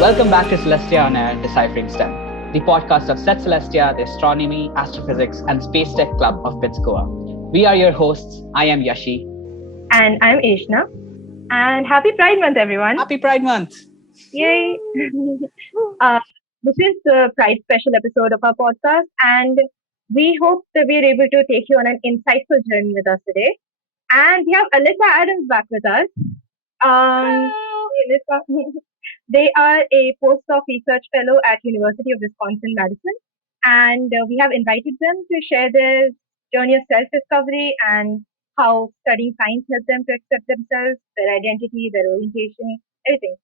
Welcome back to Celestia On Air, Deciphering STEM, the podcast of Set Celestia, the Astronomy, Astrophysics, and Space Tech Club of Pittsburgh. We are your hosts. I am Yashi. And I'm Ishna. And happy Pride Month, everyone. Happy Pride Month. Yay. This is the Pride special episode of our podcast. And we hope that we're able to take you on an insightful journey with us today. And we have Alyssa Adams back with us. Alyssa, they are a postdoc research fellow at University of Wisconsin Madison. And we have invited them to share their journey of self-discovery and how studying science helped them to accept themselves, their identity, their orientation, everything.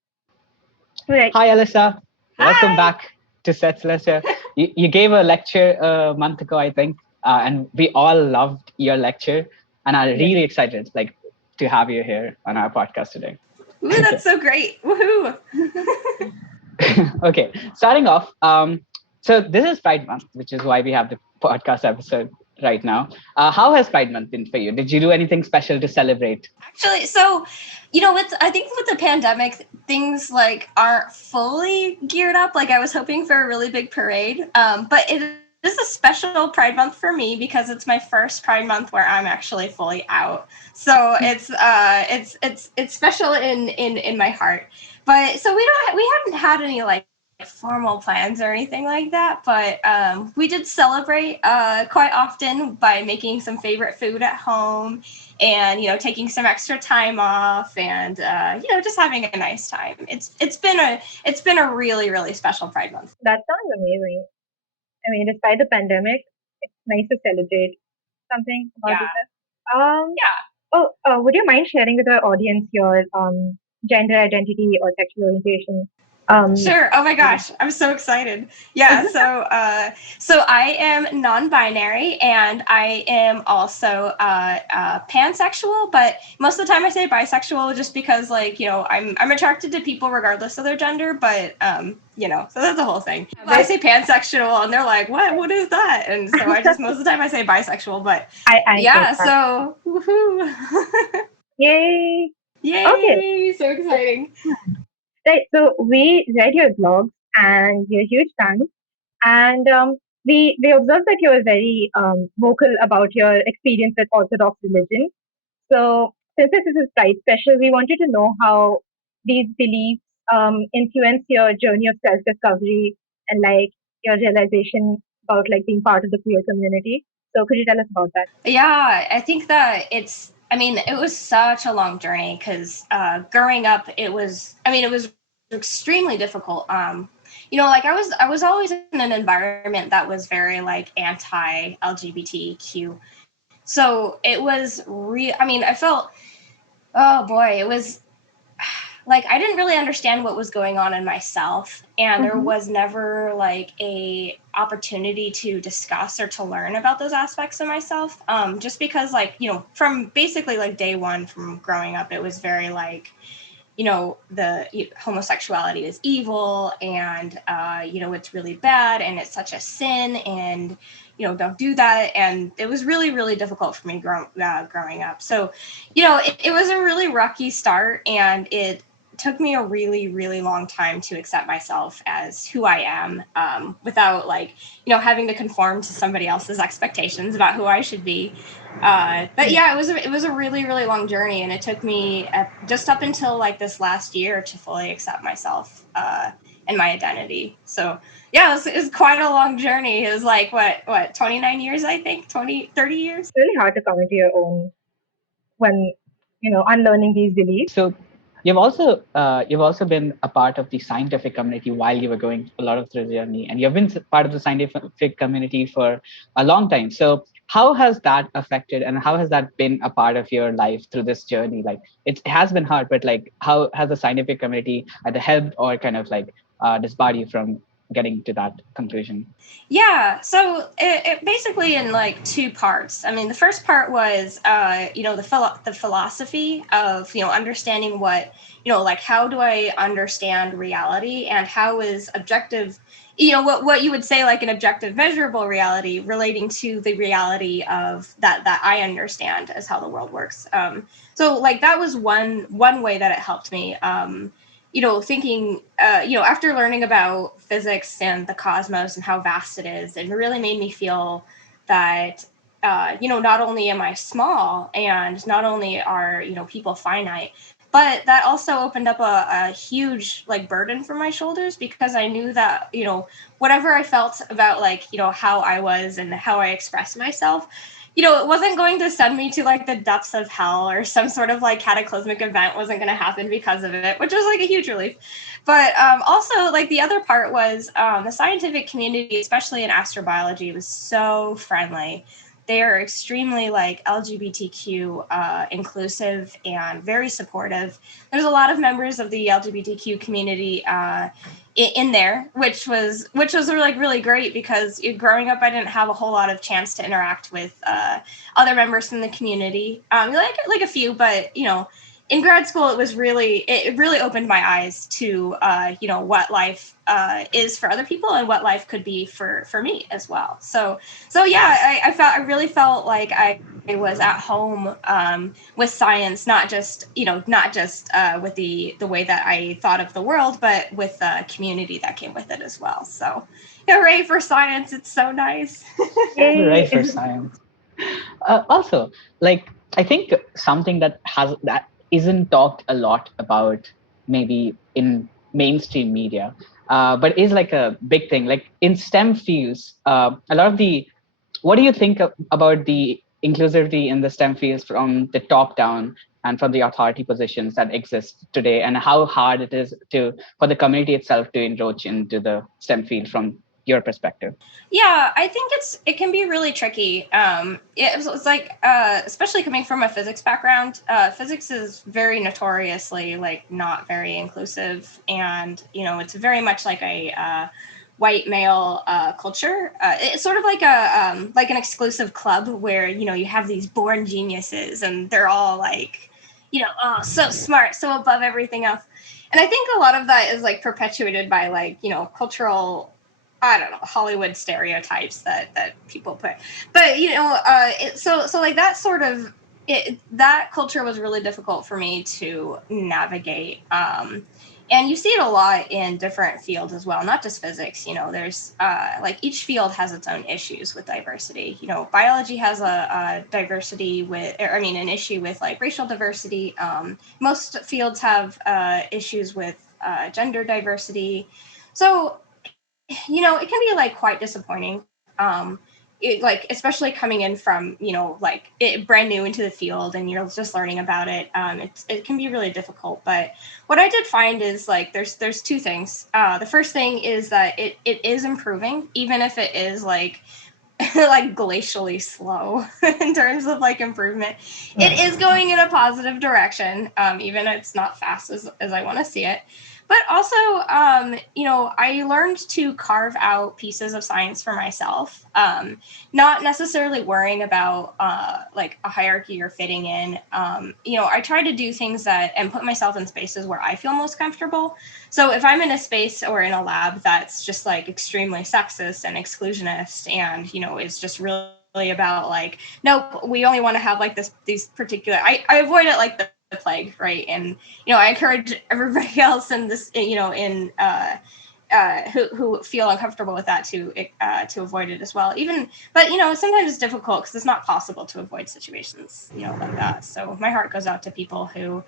Right. Hi, Alyssa. Hi. Welcome back to Set Celestia. You gave a lecture a month ago, I think, and we all loved your lecture, and I'm really excited to have you here on our podcast today. Ooh, that's so great. Woohoo. Okay, starting off, so this is Pride Month, which is why we have the podcast episode right now. How has Pride Month been for you? Did you do anything special to celebrate? Actually, so, I think with the pandemic, things aren't fully geared up. I was hoping for a really big parade, but it is a special Pride Month for me because it's my first Pride Month where I'm actually fully out. So it's special in my heart. But so we haven't had any formal plans or anything like that, but we did celebrate quite often by making some favorite food at home and taking some extra time off and just having a nice time. It's been a really, really special Pride Month. That sounds amazing. I mean, despite the pandemic, it's nice to celebrate something about yourself. Yeah. Would you mind sharing with our audience your gender identity or sexual orientation? Sure. Oh my gosh, I'm so excited. Yeah. So I am non-binary and I am also pansexual, but most of the time I say bisexual just because I'm attracted to people regardless of their gender, but so that's the whole thing. But I say pansexual and they're like, what is that? And so I just most of the time I say bisexual, but so woohoo. Yay. Yay. Okay. So exciting. Right, so we read your blogs and you're huge fans, and we observed that you were very vocal about your experience with Orthodox religion. So since this is a Pride special, we wanted to know how these beliefs influence your journey of self-discovery and your realization about being part of the queer community. So could you tell us about that? Yeah, I think that it was such a long journey because growing up, it was extremely difficult. I was always in an environment that was very anti-LGBTQ. So it was I felt, oh boy, it was I didn't really understand what was going on in myself, and there was never a opportunity to discuss or to learn about those aspects of myself. Just because from basically day one from growing up, it was very the homosexuality is evil and it's really bad and it's such a sin and don't do that. And it was really, really difficult for me growing up. So it was a really rocky start, and it took me a really, really long time to accept myself as who I am, without having to conform to somebody else's expectations about who I should be. But yeah, it was a really, really long journey, and it took me just up until this last year to fully accept myself and my identity. So yeah, it was quite a long journey. It was what 29 years, I think, 30 years. It's really hard to come into your own when unlearning these beliefs. So you've also been a part of the scientific community while you were going a lot of the journey, and you've been part of the scientific community for a long time. So how has that affected, and how has that been a part of your life through this journey? It has been hard, but how has the scientific community either helped or kind of disbarred you from getting to that conclusion? Yeah, so it basically in two parts. I mean, the first part was the philosophy of understanding what how do I understand reality, and how is objective what you would say an objective measurable reality relating to the reality of that I understand as how the world works. So that was one way that it helped me. thinking, after learning about physics and the cosmos and how vast it is, it really made me feel that, not only am I small and not only are, people finite, but that also opened up a huge like burden from my shoulders, because I knew that, whatever I felt about like, how I was and how I expressed myself, it wasn't going to send me to like the depths of hell, or some sort of like cataclysmic event wasn't going to happen because of it, which was like a huge relief. But also like the other part was the scientific community, especially in astrobiology, was so friendly. They are extremely like LGBTQ inclusive and very supportive. There's a lot of members of the LGBTQ community in there, which was like really great, because growing up I didn't have a whole lot of chance to interact with other members from the community, like a few, but in grad school it really opened my eyes to what life is for other people and what life could be for me as well. So yeah, I really felt like I was at home with science, not just with the way that I thought of the world, but with the community that came with it as well. So hooray for science, it's so nice. Hooray for science. Also, like, I think something that isn't talked a lot about, maybe in mainstream media, but is like a big thing, like in STEM fields, a lot of what do you think about the inclusivity in the STEM fields from the top down and from the authority positions that exist today, and how hard it is for the community itself to encroach into the STEM field from your perspective? Yeah, I think it can be really tricky. It's like, especially coming from a physics background, physics is very notoriously like not very inclusive, and it's very much like a white male culture. It's sort of like an exclusive club where you have these born geniuses, and they're all like, oh, so smart, so above everything else. And I think a lot of that is like perpetuated by like cultural, I don't know, Hollywood stereotypes that people put. But so like that sort of that culture was really difficult for me to navigate. And you see it a lot in different fields as well, not just physics. There's like each field has its own issues with diversity. Biology has a diversity an issue with like racial diversity. Most fields have issues with gender diversity. So it can be like quite disappointing. Like especially coming in from like brand new into the field and you're just learning about it. It can be really difficult. But what I did find is like there's two things. The first thing is that it is improving, even if it is like like glacially slow in terms of like improvement. Right. It is going in a positive direction, even if it's not fast as I want to see it. But also, I learned to carve out pieces of science for myself, not necessarily worrying about like a hierarchy or fitting in. I try to do things and put myself in spaces where I feel most comfortable. So if I'm in a space or in a lab that's just like extremely sexist and exclusionist, and it's just really about like, nope, we only want to have like these particular. I avoid it like the plague, right? And I encourage everybody else in this, who feel uncomfortable with that to avoid it as well. But sometimes it's difficult because it's not possible to avoid situations like that. So my heart goes out to people who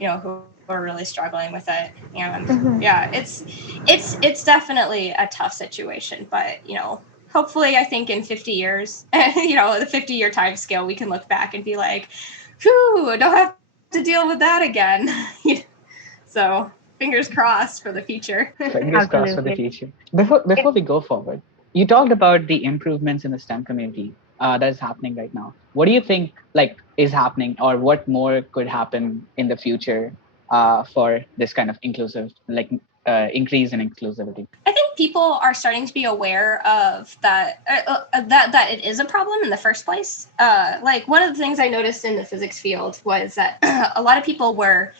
are really struggling with it. And yeah, it's definitely a tough situation. But hopefully, I think in 50 years, the 50-year time scale, we can look back and be like, whew, don't have to deal with that again. So fingers crossed for the future. Fingers crossed for the future. Before we go forward, you talked about the improvements in the STEM community that is happening right now. What do you think is happening, or what more could happen in the future for this kind of inclusive, increase in inclusivity? I think people are starting to be aware of that it is a problem in the first place. Like one of the things I noticed in the physics field was that a lot of people weren't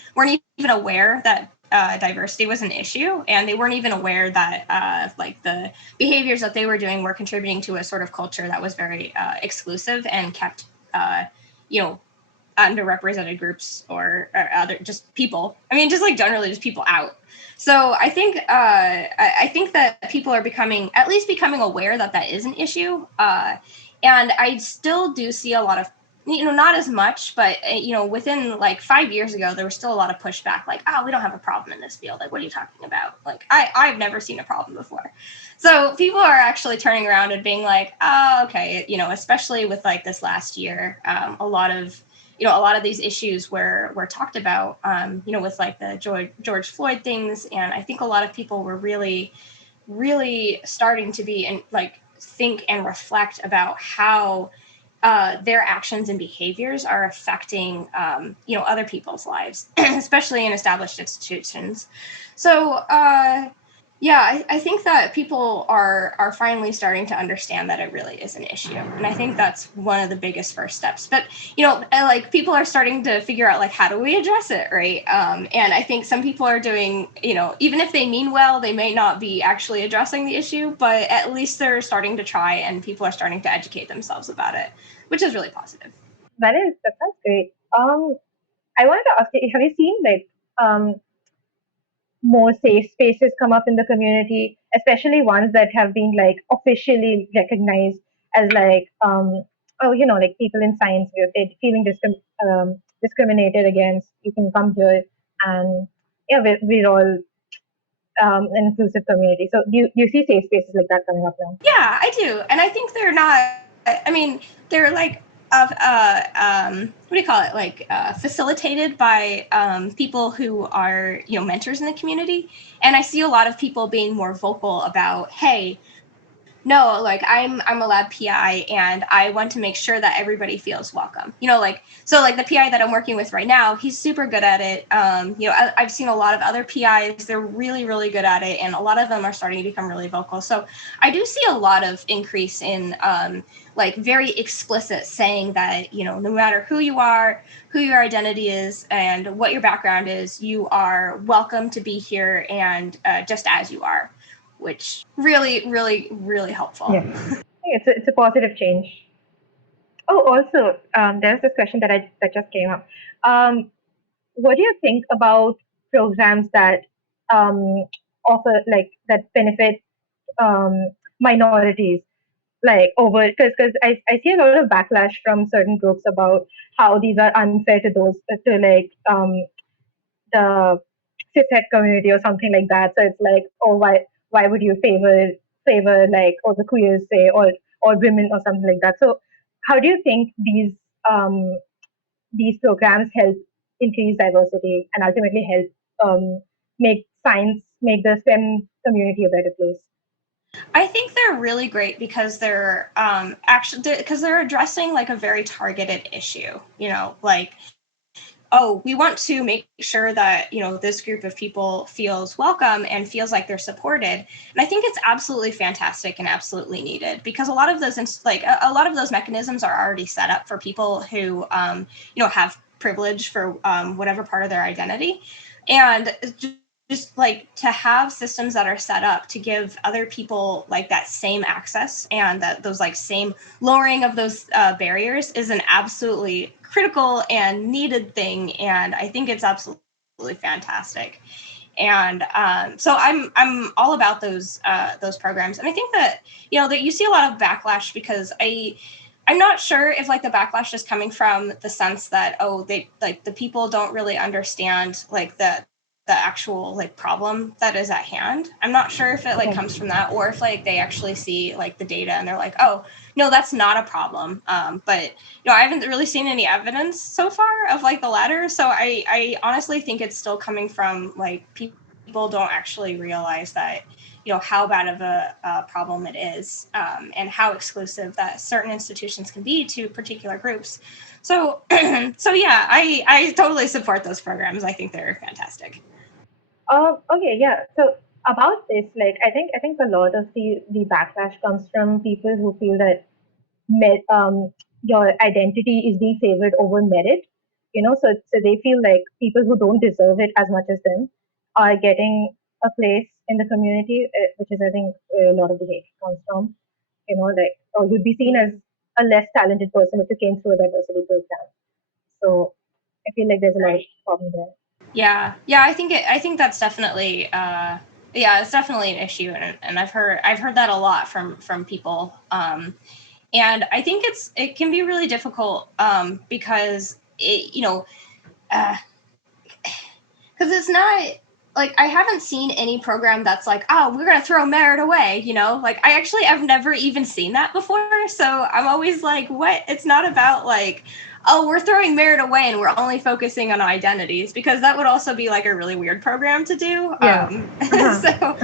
even aware that diversity was an issue, and they weren't even aware that like the behaviors that they were doing were contributing to a sort of culture that was very exclusive and kept underrepresented groups or other just people. I mean, just like generally just people out. So I think I think that people are at least becoming aware that that is an issue. And I still do see a lot of, not as much, but within like 5 years ago, there was still a lot of pushback, like, oh, we don't have a problem in this field. Like, what are you talking about? Like, I've never seen a problem before. So people are actually turning around and being like, oh, okay, especially with like this last year, a lot of these issues were talked about, with like the George Floyd things. And I think a lot of people were really, really starting to be and like think and reflect about how their actions and behaviors are affecting, other people's lives, especially in established institutions. So, yeah, I think that people are finally starting to understand that it really is an issue, and I think that's one of the biggest first steps. But like people are starting to figure out like how do we address it, right? And I think some people are doing, even if they mean well, they may not be actually addressing the issue, but at least they're starting to try, and people are starting to educate themselves about it, which is really positive. That sounds great. I wanted to ask you, have you seen like more safe spaces come up in the community, especially ones that have been like officially recognized as like like people in science, if they're feeling discriminated against, you can come here, and yeah, we're all an inclusive community. So do you see safe spaces like that coming up now? Yeah, I do, and I think they're not. I mean, they're like what do you call it? Like facilitated by people who are mentors in the community, and I see a lot of people being more vocal about, hey, no, like I'm a lab PI, and I want to make sure that everybody feels welcome. Like so like the PI that I'm working with right now, he's super good at it. I've seen a lot of other PIs, they're really, really good at it, and a lot of them are starting to become really vocal. So I do see a lot of increase in like very explicit saying that, no matter who you are, who your identity is, and what your background is, you are welcome to be here, and just as you are, which really, really, really helpful. Yeah, it's a positive change. Oh, also, there's this question that just came up. Um, what do you think about programs that offer like that benefit um, minorities, like over because I see a lot of backlash from certain groups about how these are unfair to those to like the cishet community or something like that. So it's like, oh, why would you favor like or the queers say or women or something like that? So how do you think these programs help increase diversity and ultimately help make the STEM community a better place? I think they're really great because they're actually because they're addressing like a very targeted issue. Like, oh, we want to make sure that this group of people feels welcome and feels like they're supported. And I think it's absolutely fantastic and absolutely needed, because a lot of those a lot of those mechanisms are already set up for people who have privilege for whatever part of their identity, and just like to have systems that are set up to give other people like that same access, and that those like same lowering of those barriers is an absolutely critical and needed thing. And I think it's absolutely fantastic. And so I'm all about those programs. And I think that that you see a lot of backlash, because I'm not sure if like the backlash is coming from the sense that, oh, they like the people don't really understand like the actual like problem that is at hand. I'm not sure if it like comes from that, or if like they actually see like the data and they're like, oh no, that's not a problem. But I haven't really seen any evidence so far of like the latter. So I honestly think it's still coming from like people don't actually realize that how bad of a problem it is, and how exclusive that certain institutions can be to particular groups. So so yeah, I totally support those programs. I think they're fantastic. Okay, yeah. So about this, like I think a lot of the backlash comes from people who feel that your identity is being favored over merit. So they feel like people who don't deserve it as much as them are getting a place in the community, which is I think where a lot of the hate comes from. Like, oh, you'd be seen as a less talented person if you came through a diversity program. So I feel like there's a lot of problem there. Yeah, I think that's definitely it's definitely an issue, and I've heard that a lot from people, and I think it can be really difficult because because it's not like I haven't seen any program that's like, oh, we're gonna throw merit away, like I've never even seen that before, so I'm always like, what? It's not about like, oh, we're throwing merit away and we're only focusing on identities, because that would also be like a really weird program to do. Yeah. So,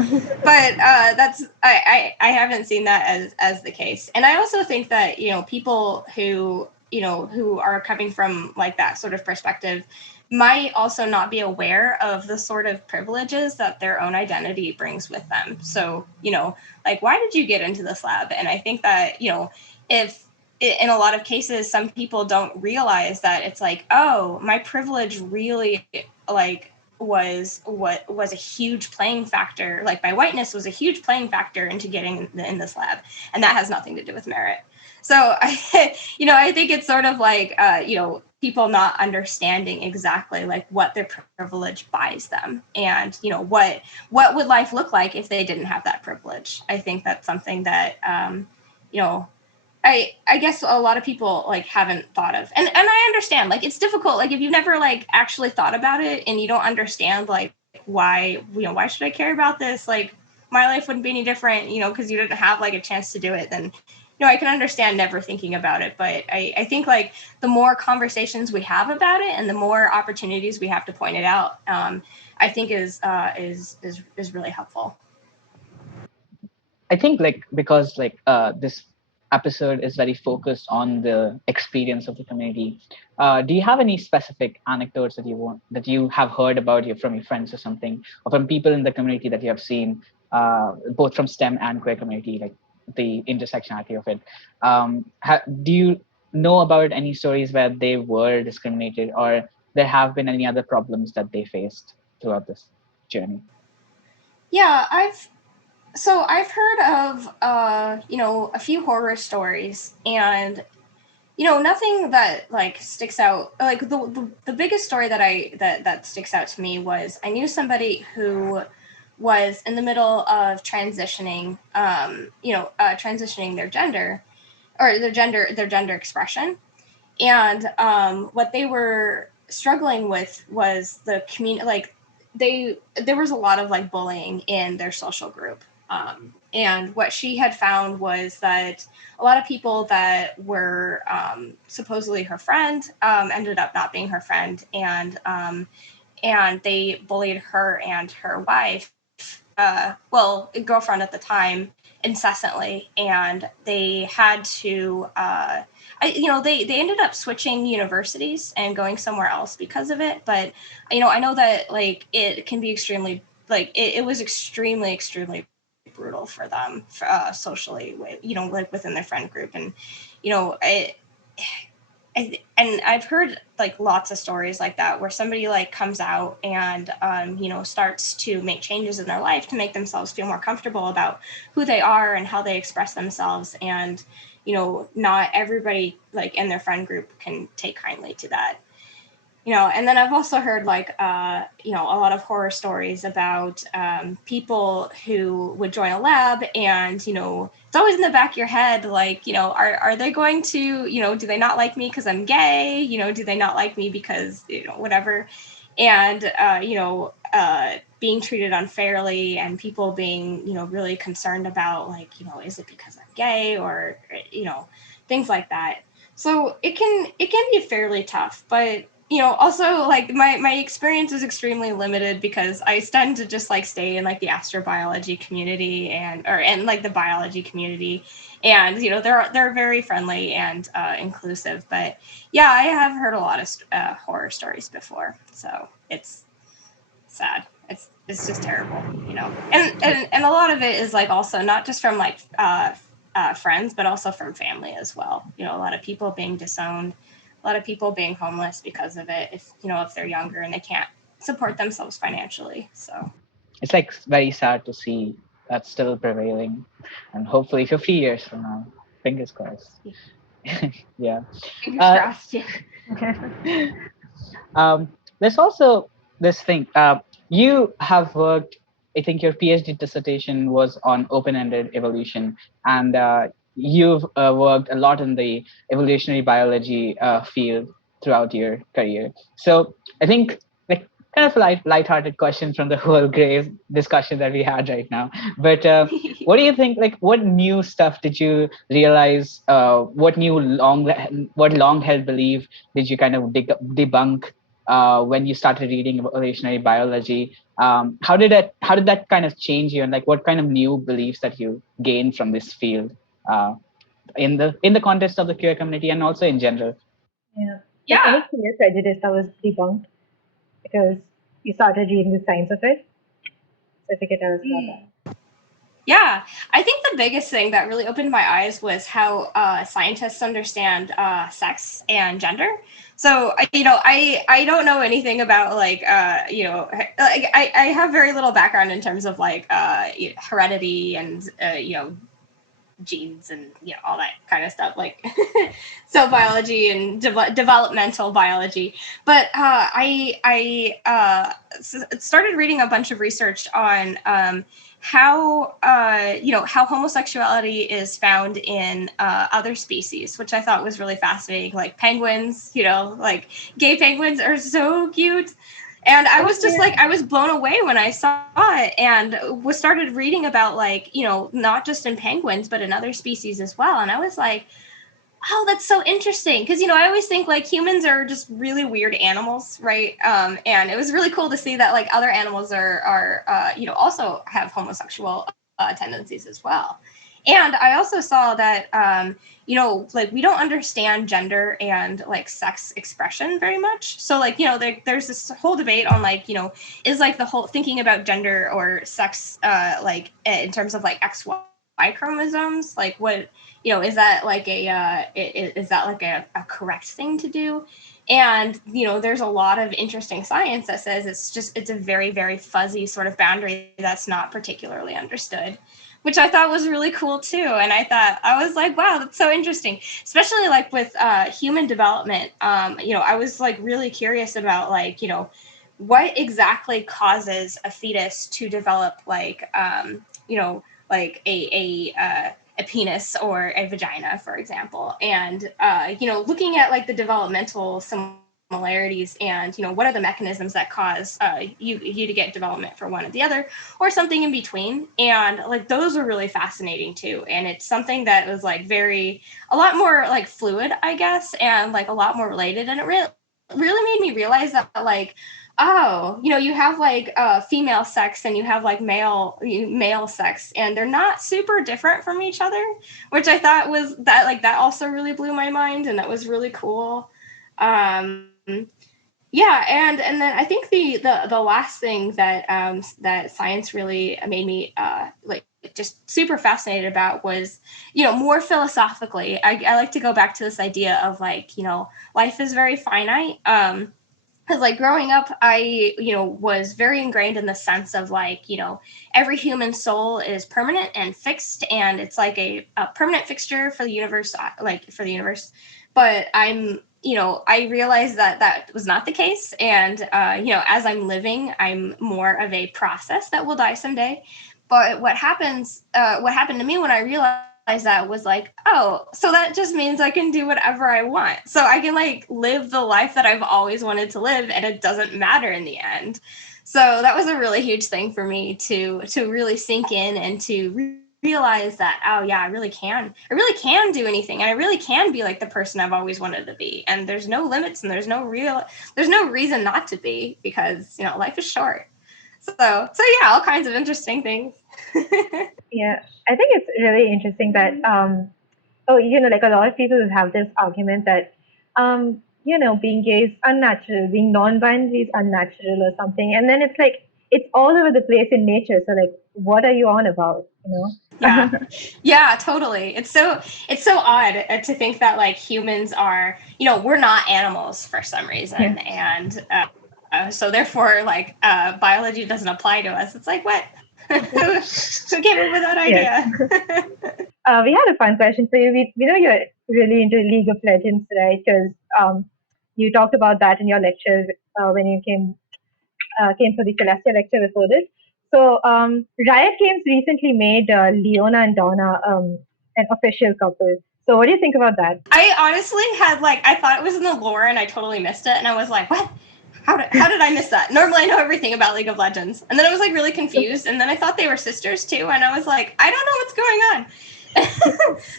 but that's I haven't seen that as the case, and I also think that people who who are coming from like that sort of perspective might also not be aware of the sort of privileges that their own identity brings with them. So, like, why did you get into this lab? And I think that, if in a lot of cases, some people don't realize that it's like, oh, my privilege really like was a huge playing factor. Like my whiteness was a huge playing factor into getting in this lab. And that has nothing to do with merit. So I, I think it's sort of like, people not understanding exactly like what their privilege buys them, and what would life look like if they didn't have that privilege. I think that's something that I guess a lot of people like haven't thought of, and I understand like it's difficult, like if you've never like actually thought about it and you don't understand like why why should I care about this, like my life wouldn't be any different, because you didn't have like a chance to do it, then I can understand never thinking about it. But I think like the more conversations we have about it and the more opportunities we have to point it out, I think is really helpful. I think like because like this episode is very focused on the experience of the community. Do you have any specific anecdotes that you have heard about from your friends or something, or from people in the community that you have seen, both from STEM and queer community, like the intersectionality of it? Do you know about any stories where they were discriminated, or there have been any other problems that they faced throughout this journey? Yeah, I've heard of a few horror stories, and nothing that like sticks out. Like the biggest story that sticks out to me was I knew somebody who was in the middle of transitioning, transitioning their gender, or their gender expression, and what they were struggling with was the community. Like there was a lot of like bullying in their social group, and what she had found was that a lot of people that were supposedly her friend ended up not being her friend, and they bullied her and her wife, girlfriend at the time, incessantly, and they had to they ended up switching universities and going somewhere else because of it. But I know that like it can be extremely like it was extremely brutal for them socially, like within their friend group. And and I've heard like lots of stories like that where somebody like comes out and starts to make changes in their life to make themselves feel more comfortable about who they are and how they express themselves, and not everybody like in their friend group can take kindly to that. And then I've also heard like a lot of horror stories about people who would join a lab, and it's always in the back of your head, like are they going to do they not like me because I'm gay, do they not like me because whatever, and being treated unfairly, and people being really concerned about like is it because I'm gay, or things like that. So it can be fairly tough, but also like my experience is extremely limited because I tend to just like stay in like the astrobiology community and like the biology community, and they're very friendly and inclusive. But yeah, I have heard a lot of horror stories before, so it's sad. It's just terrible, and a lot of it is like also not just from like friends, but also from family as well. A lot of people being disowned, a lot of people being homeless because of it, if they're younger and they can't support themselves financially. So It's like very sad to see that's still prevailing, and hopefully 50 years from now, fingers crossed. Yeah. Fingers Uh, crossed. Yeah. there's also this thing. You have worked. I think your PhD dissertation was on open-ended evolution, and you've worked a lot in the evolutionary biology field throughout your career. So I think, like, kind of a light-hearted question from the whole grave discussion that we had right now. But what do you think? Like, what new stuff did you realize? What long-held belief did you kind of debunk when you started reading evolutionary biology? How did that kind of change you, and like what kind of new beliefs that you gained from this field uh, in the context of the queer community and also in general? Yeah. Like Yeah. any queer prejudice that was debunked because you started reading the science of it. So if you could tell us about that. Yeah, I think the biggest thing that really opened my eyes was how scientists understand sex and gender. So I don't know anything about like like I have very little background in terms of like heredity and genes and all that kind of stuff, like cell biology and developmental biology. But I started reading a bunch of research on how how homosexuality is found in other species, which I thought was really fascinating. Like penguins, like gay penguins are so cute. And I was just like, I was blown away when I saw it, and was started reading about like, not just in penguins, but in other species as well. And I was like, oh, that's so interesting. Because, I always think like humans are just really weird animals, right? And it was really cool to see that like other animals are also have homosexual tendencies as well. And I also saw that, like we don't understand gender and like sex expression very much. So like, there's this whole debate on like, is like the whole thinking about gender or sex, like in terms of like XY chromosomes, like what, is that like is that like a correct thing to do? And, there's a lot of interesting science that says it's a very, very fuzzy sort of boundary that's not particularly understood, which I thought was really cool too. And I was like, wow, that's so interesting, especially like with human development. I was like really curious about like, what exactly causes a fetus to develop like, like a penis or a vagina, for example. And, looking at like the developmental similarities and, what are the mechanisms that cause you to get development for one or the other or something in between. And like, those were really fascinating too. And it's something that was like a lot more like fluid, I guess, and like a lot more related. And it really made me realize that like, oh, you have like female sex and you have like male sex, and they're not super different from each other, which I thought was that also really blew my mind, and that was really cool. Um, yeah, and then I think the last thing that that science really made me like just super fascinated about was, more philosophically. I like to go back to this idea of like, life is very finite. Because like growing up, I was very ingrained in the sense of like, every human soul is permanent and fixed, and it's like a permanent fixture for the universe, but I realized that that was not the case. And as I'm living, I'm more of a process that will die someday. But what happened to me when I realized that was like, oh, so that just means I can do whatever I want. So I can like live the life that I've always wanted to live, and it doesn't matter in the end. So that was a really huge thing for me to really sink in and to realize that, oh yeah, I really can do anything, and I really can be like the person I've always wanted to be, and there's no limits, and there's no reason not to be, because life is short. So yeah, all kinds of interesting things. Yeah, I think it's really interesting that like a lot of people have this argument that being gay is unnatural, being non-binary is unnatural or something, and then it's like it's all over the place in nature. So like, what are you on about? Yeah. Yeah, totally. It's so odd to think that like humans are, we're not animals for some reason. Yeah. And so therefore like biology doesn't apply to us. It's like, what? Who came up with that Yes. idea? we had a fun question for you. We know you're really into League of Legends, right? Because you talked about that in your lecture when you came for the Celestia lecture before this. So Riot Games recently made Leona and Donna an official couple. So what do you think about that? I honestly had I thought it was in the lore and I totally missed it, and I was like, what? How did I miss that? Normally I know everything about League of Legends. And then I was really confused, and then I thought they were sisters too, and I was like, I don't know what's going on.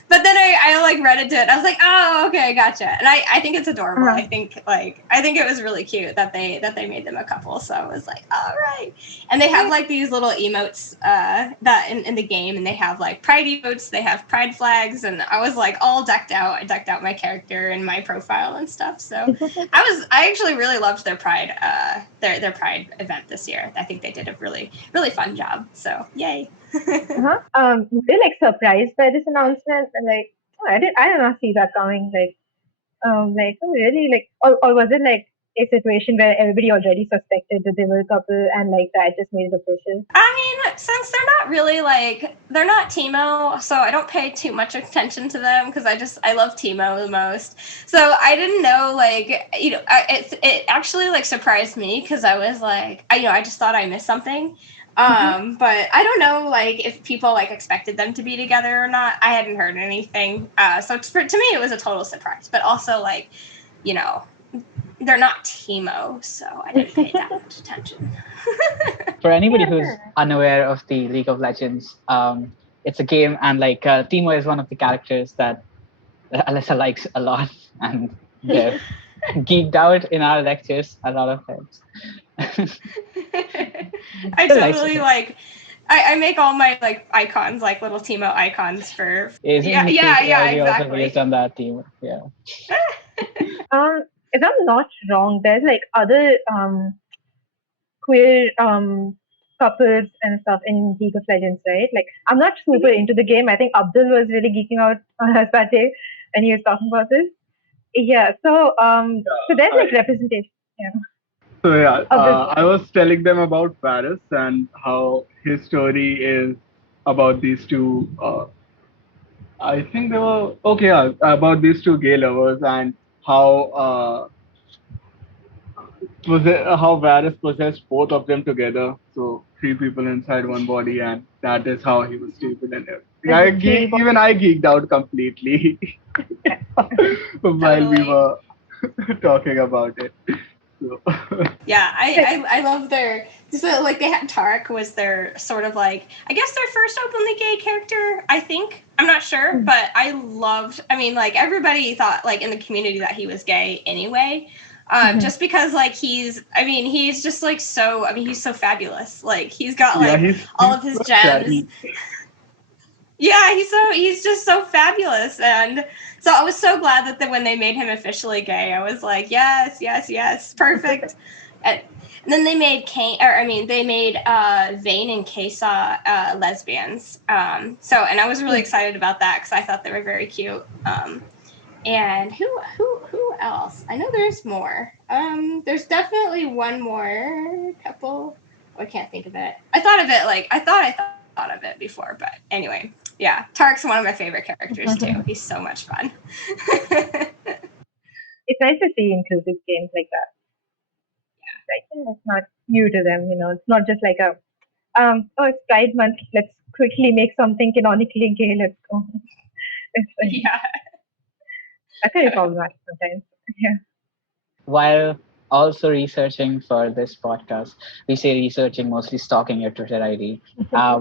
But then I read into it. I was like, oh, okay, gotcha. And I think it's adorable. Uh-huh. I think it was really cute that they made them a couple. So I was like, all right. And they have these little emotes that in the game, and they have pride emotes, they have pride flags, and I was all decked out. I decked out my character and my profile and stuff. So I actually really loved their pride their pride event this year. I think they did a really, really fun job. So yay. Were you surprised by this announcement? And oh, I did not see that coming. Oh, really? Or was it a situation where everybody already suspected that they were a couple and that just made it official? I mean, since they're not really they're not Teemo, so I don't pay too much attention to them because I love Teemo the most. So I didn't know it actually surprised me because I was I just thought I missed something. But I don't know if people expected them to be together or not. I hadn't heard anything. So to me it was a total surprise. But also they're not Teemo, so I didn't pay that much attention. For anybody who's unaware of the League of Legends, it's a game, and Teemo is one of the characters that Alyssa likes a lot, and they're geeked out in our lectures a lot of times. I totally I make all my icons little Teemo icons for yeah exactly. Also based on that team. Yeah. If I'm not wrong, there's other queer couples and stuff in League of Legends, right? I'm not super into the game. I think Abdul was really geeking out on us that day when he was talking about this. Yeah, so so there's representation. Yeah. So yeah, I was telling them about Paris and how his story is about these two. I think they were about these two gay lovers and how how Varys possessed both of them together. So 3 people inside one body, and that is how he was stupid and everything. Even I geeked out completely while we were talking about it. So. Yeah, I love their they had Tarek was their sort of I guess their first openly gay character, I think. I'm not sure, but I mean everybody thought in the community that he was gay anyway. Just because he's just so he's so fabulous. He's got all of his gems. Yeah, he's just so fabulous, and so I was so glad that when they made him officially gay, I was like, yes, perfect. And then they made Vayne and Kesa lesbians. And I was really excited about that because I thought they were very cute. And who else? I know there's more. There's definitely one more couple. Oh, I can't think of it. I thought of it I thought of it before, but anyway. Yeah, Tarek's one of my favorite characters too. He's so much fun. It's nice to see inclusive games like that. Yeah, it's not new to them, It's not just it's Pride Month. Let's quickly make something canonically gay. Let's go. Yeah. I think it's problematic sometimes. Yeah. While also researching for this podcast, we say researching, mostly stalking your Twitter ID.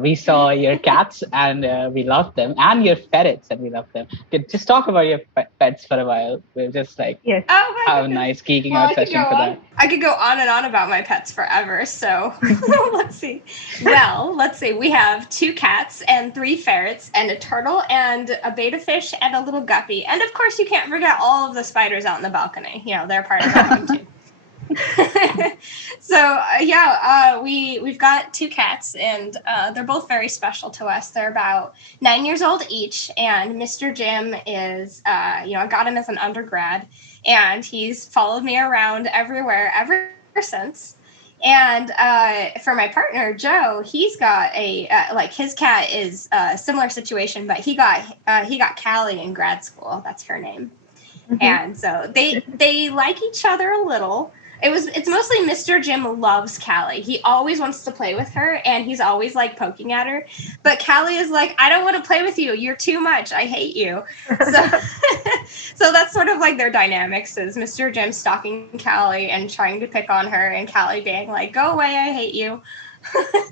We saw your cats and we loved them, and your ferrets and we loved them. Just talk about your pets for a while. We're just yes. Have a nice geeking out session for that. I could go on and on about my pets forever. So let's see. Well, let's see. We have 2 cats and 3 ferrets and a turtle and a beta fish and a little guppy. And of course, you can't forget all of the spiders out in the balcony. They're part of our home too. So we've got 2 cats, and they're both very special to us. They're about 9 years old each, and Mr. Jim is I got him as an undergrad, and he's followed me around everywhere ever since. And for my partner Joe, he's got a like his cat is a similar situation, but he got Callie in grad school. That's her name. Mm-hmm. And so they like each other a little. It's mostly Mr. Jim loves Callie. He always wants to play with her, and he's always like poking at her. But Callie is like, I don't want to play with you. You're too much. I hate you. So, so that's sort of like their dynamics is Mr. Jim stalking Callie and trying to pick on her, and Callie being like, go away, I hate you.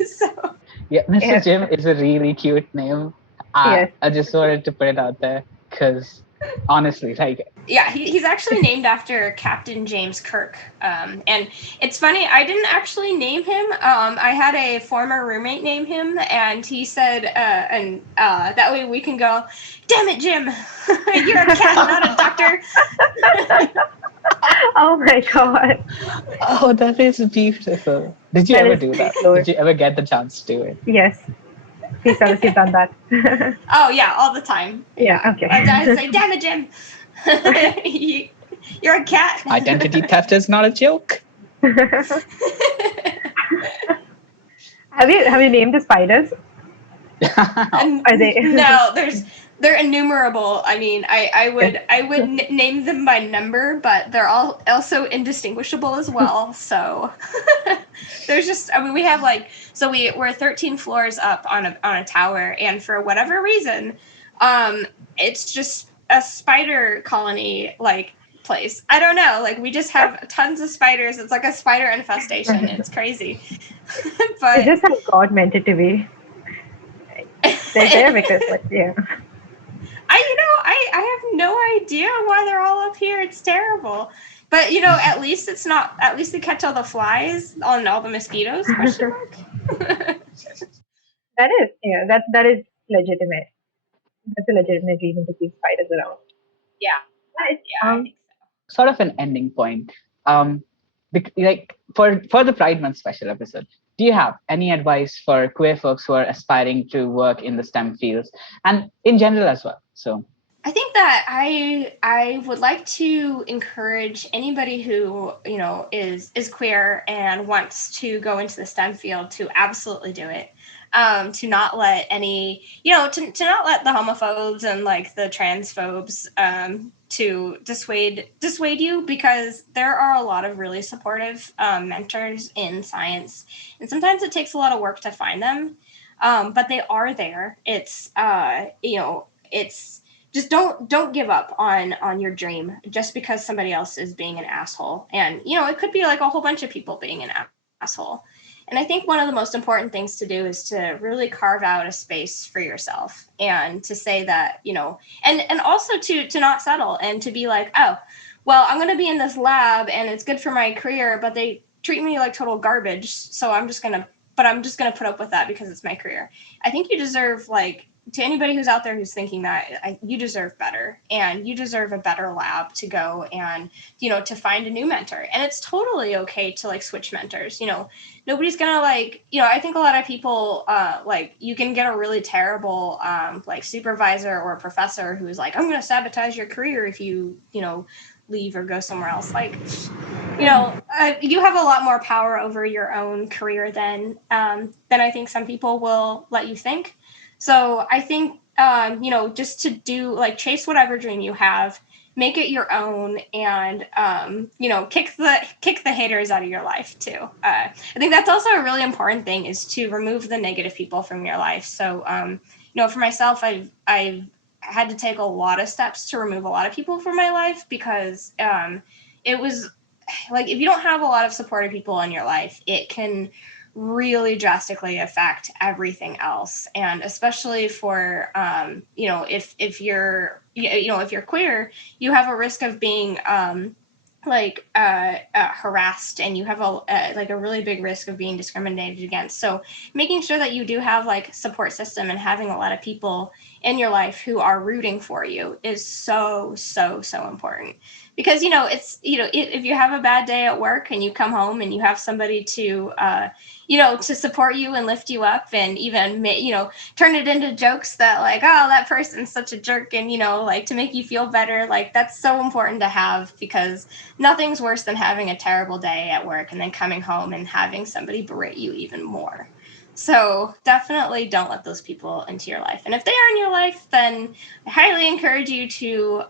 So yeah, Mr. Jim is a really cute name. I just wanted to put it out there because honestly, like, yeah, he's actually named after Captain James Kirk. And it's funny, I didn't actually name him. I had a former roommate name him, and he said, that way we can go, damn it, Jim, you're a cat, not a doctor. Oh my God. Oh, that is beautiful. Did you ever do that? Did you ever get the chance to do it? Yes. Please tell us you've done that. Oh, yeah, all the time. Yeah, okay. I say, damn it, Jim. You're a cat. Identity theft is not a joke. Have you named the spiders? Are they? No, they're innumerable. I mean, I would name them by number, but they're all also indistinguishable as well. So there's just, I mean, we have like, so we're 13 floors up on a tower, and for whatever reason, it's just a spider colony like place. I don't know, like we just have tons of spiders. It's like a spider infestation. It's crazy. But it's just how God meant it to be. They're there because, like, yeah. I have no idea why they're all up here. It's terrible. But at least it's not. At least they catch all the flies on all the mosquitoes. Question mark. That is, that is legitimate. That's a legitimate reason to keep spiders around. Yeah. I think so. Sort of an ending point. Like for the Pride Month special episode, do you have any advice for queer folks who are aspiring to work in the STEM fields and in general as well? So I think that I would like to encourage anybody who is queer and wants to go into the STEM field to absolutely do it. To not let any to not let the homophobes and like the transphobes to dissuade you, because there are a lot of really supportive mentors in science, and sometimes it takes a lot of work to find them, but they are there. It's it's just don't give up on your dream just because somebody else is being an asshole. And it could be like a whole bunch of people being an asshole. And I think one of the most important things to do is to really carve out a space for yourself, and to say that, and also to not settle and to be like, oh, well, I'm going to be in this lab and it's good for my career, but they treat me like total garbage. So I'm just going to put up with that because it's my career. I think you deserve, like, to anybody who's out there who's thinking that, you deserve better, and you deserve a better lab to go and, to find a new mentor. And it's totally okay to like switch mentors. Nobody's gonna like, I think a lot of people, like, you can get a really terrible, like supervisor or professor who's like, I'm going to sabotage your career if you, leave or go somewhere else. Like, you have a lot more power over your own career than I think some people will let you think. So I think, just to do, like, chase whatever dream you have, make it your own, and, kick the haters out of your life too. I think that's also a really important thing, is to remove the negative people from your life. So, for myself, I've had to take a lot of steps to remove a lot of people from my life, because it was like, if you don't have a lot of supportive people in your life, it can really drastically affect everything else. And especially for if you're queer, you have a risk of being harassed, and you have a really big risk of being discriminated against. So making sure that you do have like support system, and having a lot of people in your life who are rooting for you is so important, because it's if you have a bad day at work and you come home and you have somebody to to support you and lift you up, and even turn it into jokes that like, oh, that person's such a jerk, and like to make you feel better, like that's so important to have, because nothing's worse than having a terrible day at work and then coming home and having somebody berate you even more. So definitely don't let those people into your life. And if they are in your life, then I highly encourage you to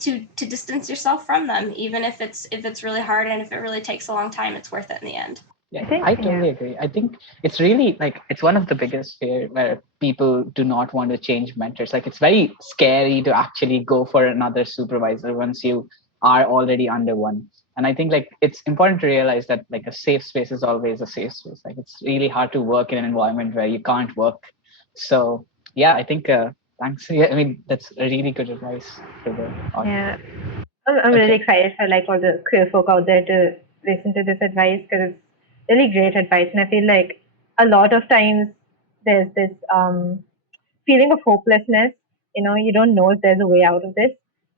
to distance yourself from them, even if it's really hard, and if it really takes a long time, it's worth it in the end. Yeah, I totally agree. I think it's really like, it's one of the biggest fear where people do not want to change mentors. Like, it's very scary to actually go for another supervisor once you are already under one. And I think like it's important to realize that like a safe space is always a safe space. Like, it's really hard to work in an environment where you can't work. So yeah, I think thanks. Yeah, I mean, that's a really good advice for the audience. Yeah, I'm really excited for like all the queer folk out there to listen to this advice, because it's really great advice. And I feel like a lot of times there's this feeling of hopelessness. You don't know if there's a way out of this.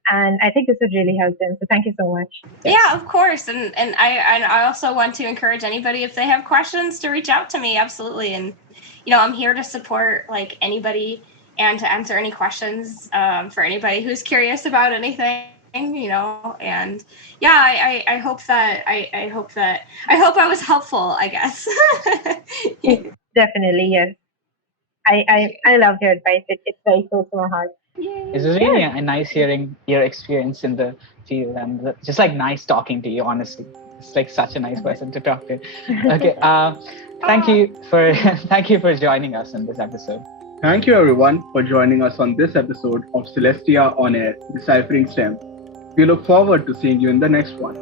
And I think this would really help them. So thank you so much. Yeah, of course. And I also want to encourage anybody, if they have questions, to reach out to me. Absolutely. And, I'm here to support like anybody and to answer any questions for anybody who's curious about anything. And yeah, I hope that I hope I was helpful, I guess. Definitely, yes. I love your advice. It's very close to my heart. It's really nice hearing your experience in the field, and just like nice talking to you, honestly. It's like such a nice person to talk to. Okay, thank you for joining us in this episode. Thank you everyone for joining us on this episode of Celestia On Air, Deciphering STEM. We look forward to seeing you in the next one.